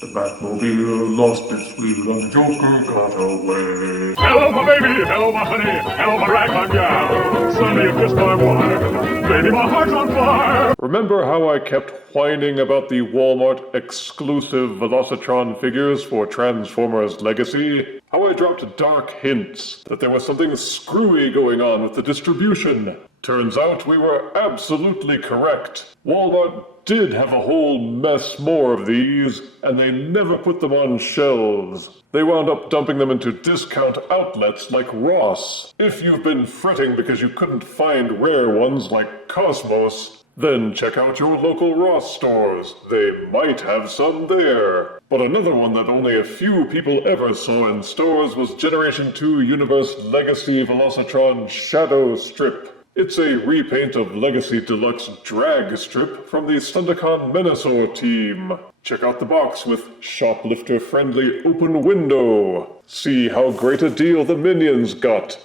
The Batmobile lost its wheel and the Joker got away. Hello, my baby. Hello, my honey. Hello, my ragtime gal. Suddenly you kissed my wife. Baby, my heart's on fire. Remember how I kept whining about the Walmart exclusive Velocitron figures for Transformers Legacy? How I dropped dark hints that there was something screwy going on with the distribution. Turns out we were absolutely correct. Walmart did have a whole mess more of these, and they never put them on shelves. They wound up dumping them into discount outlets like Ross. If you've been fretting because you couldn't find rare ones like Cosmos, then check out your local Ross stores. They might have some there. But another one that only a few people ever saw in stores was Generation 2 Universe Legacy Velocitron Shadowstrip. It's a repaint of Legacy Deluxe Drag Strip from the Thundercon Menasor team. Check out the box with shoplifter-friendly open window. See how great a deal the minions got.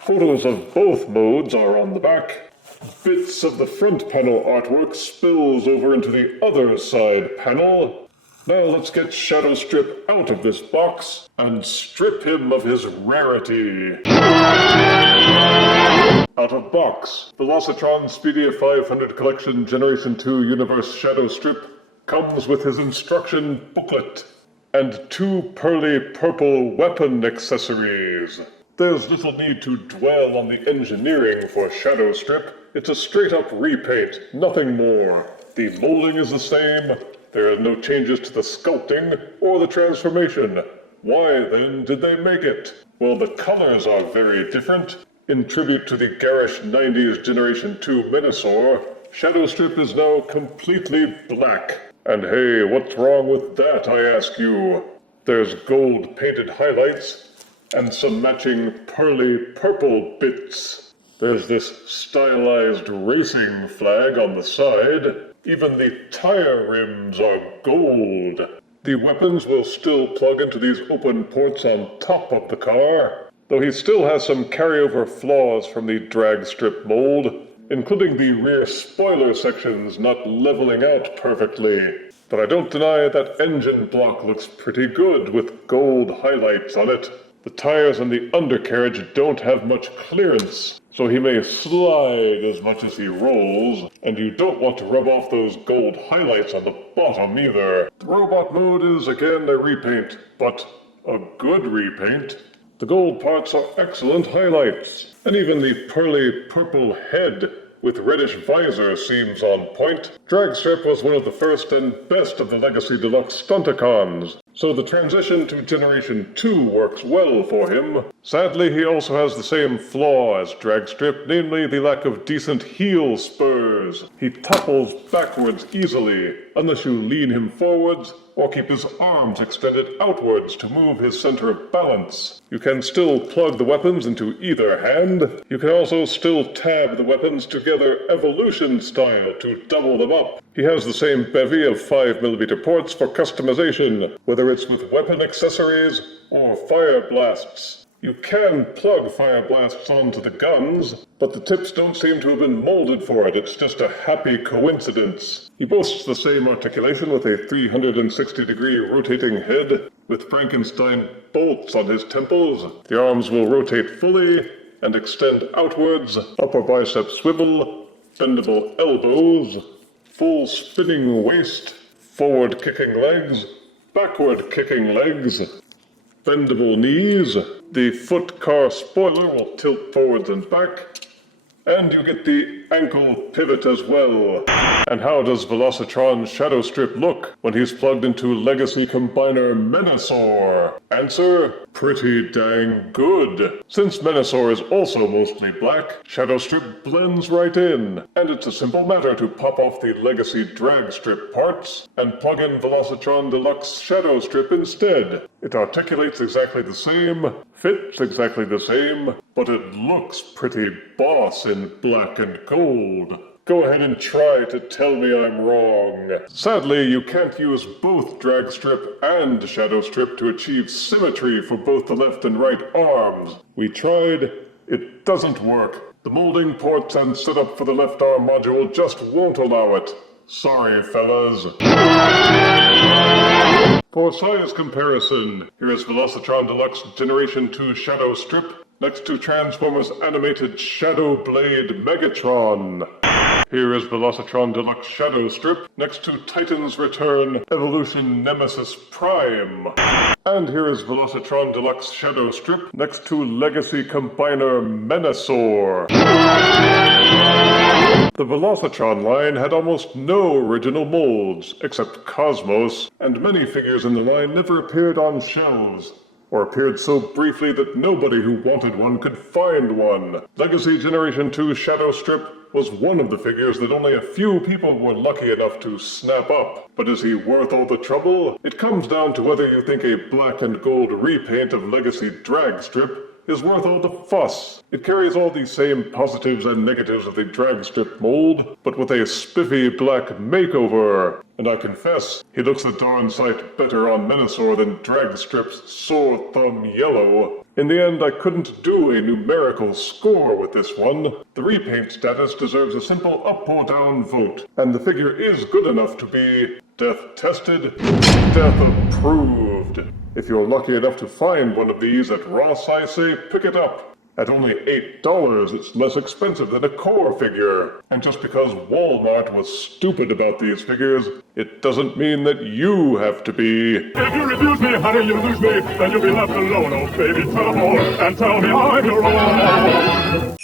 Photos of both modes are on the back. Bits of the front panel artwork spills over into the other side panel. Now let's get Shadowstrip out of this box and strip him of his rarity. Out of box, Velocitron Speedia 500 Collection Generation 2 Universe Shadowstrip comes with his instruction booklet and 2 pearly purple weapon accessories. There's little need to dwell on the engineering for Shadowstrip. It's a straight-up repaint, nothing more. The molding is the same. There are no changes to the sculpting or the transformation. Why, then, did they make it? Well, the colors are very different. In tribute to the garish 90s Generation 2 Menasor, Shadowstrip is now completely black. And hey, what's wrong with that, I ask you? There's gold painted highlights and some matching pearly purple bits. There's this stylized racing flag on the side. Even the tire rims are gold. The weapons will still plug into these open ports on top of the car, though he still has some carryover flaws from the drag strip mold, including the rear spoiler sections not leveling out perfectly. But I don't deny that engine block looks pretty good with gold highlights on it. The tires and the undercarriage don't have much clearance, so he may slide as much as he rolls, and you don't want to rub off those gold highlights on the bottom either. The robot mode is again a repaint, but a good repaint. The gold parts are excellent highlights, and even the pearly purple head with reddish visor seems on point. Dragstrip was one of the first and best of the Legacy Deluxe Stunticons, so the transition to Generation 2 works well for him. Sadly, he also has the same flaw as Dragstrip, namely the lack of decent heel spurs. He topples backwards easily, unless you lean him forwards or keep his arms extended outwards to move his center of balance. You can still plug the weapons into either hand. You can also still tab the weapons together evolution style to double them up. He has the same bevy of 5mm ports for customization, whether it's with weapon accessories or fire blasts. You can plug fire blasts onto the guns, but the tips don't seem to have been molded for it. It's just a happy coincidence. He boasts the same articulation with a 360-degree rotating head, with Frankenstein bolts on his temples. The arms will rotate fully and extend outwards, upper bicep swivel, bendable elbows, full spinning waist, forward kicking legs, backward kicking legs, bendable knees. The foot car spoiler will tilt forwards and back, and you get the ankle pivot as well. And how does Velocitron Shadowstrip look when he's plugged into Legacy Combiner Menasor? Answer, pretty dang good. Since Menasor is also mostly black, Shadowstrip blends right in, and it's a simple matter to pop off the Legacy drag strip parts and plug in Velocitron Deluxe Shadowstrip instead. It articulates exactly the same, fits exactly the same, but it looks pretty boss in black and gold. Go ahead and try to tell me I'm wrong. Sadly, you can't use both Dragstrip and Shadowstrip to achieve symmetry for both the left and right arms. We tried, it doesn't work. The molding ports and setup for the left arm module just won't allow it. Sorry, fellas. For size comparison, here is Velocitron Deluxe Generation 2 Shadowstrip next to Transformers Animated Shadow Blade Megatron. Here is Velocitron Deluxe Shadowstrip next to Titan's Return Evolution Nemesis Prime. And here is Velocitron Deluxe Shadowstrip next to Legacy Combiner Menasor. The Velocitron line had almost no original molds, except Cosmos, and many figures in the line never appeared on shelves, or appeared so briefly that nobody who wanted one could find one. Legacy Generation 2 Shadowstrip was one of the figures that only a few people were lucky enough to snap up. But is he worth all the trouble? It comes down to whether you think a black and gold repaint of Legacy Dragstrip is worth all the fuss. It carries all the same positives and negatives of the Dragstrip mold, but with a spiffy black makeover. And I confess, he looks a darn sight better on Menasor than Dragstrip's Sore Thumb Yellow. In the end, I couldn't do a numerical score with this one. The repaint status deserves a simple up or down vote, and the figure is good enough to be death-tested, death-approved. If you're lucky enough to find one of these at Ross, I say pick it up. At only $8, it's less expensive than a core figure. And just because Walmart was stupid about these figures, it doesn't mean that you have to be. If you refuse me, honey, you lose me. Then you'll be left alone. Oh, baby, tell them all and tell me I'm your own.